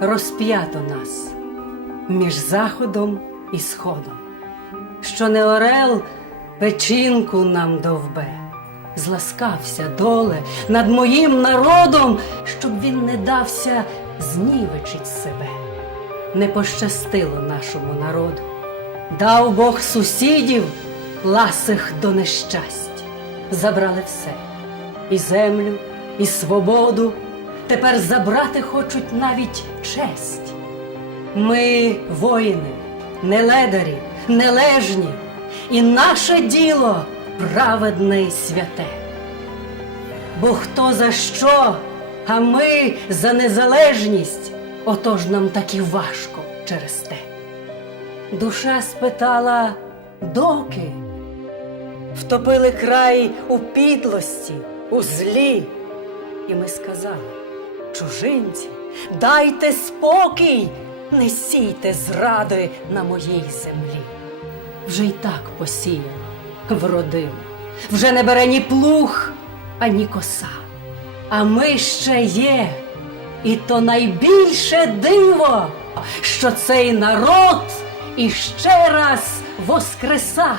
розп'ято нас між заходом і сходом, що не орел печінку нам довбе, зласкався доле над моїм народом, щоб він не дався знівечить себе. Не пощастило нашому народу, дав Бог сусідів ласих до нещасть, забрали все і землю, і свободу. Тепер забрати хочуть навіть честь. Ми воїни, не ледарі, нележні, і наше діло праведне й святе. Бо хто за що, а ми за незалежність, отож нам так і важко через те. Душа спитала, доки втопили край у підлості, у злі. І ми сказали, чужинці, дайте спокій, не сійте зради на моїй землі. Вже й так посіяно, вродило, вже не бере ні плуг, ані коса. А ми ще є, і то найбільше диво, що цей народ іще раз воскреса.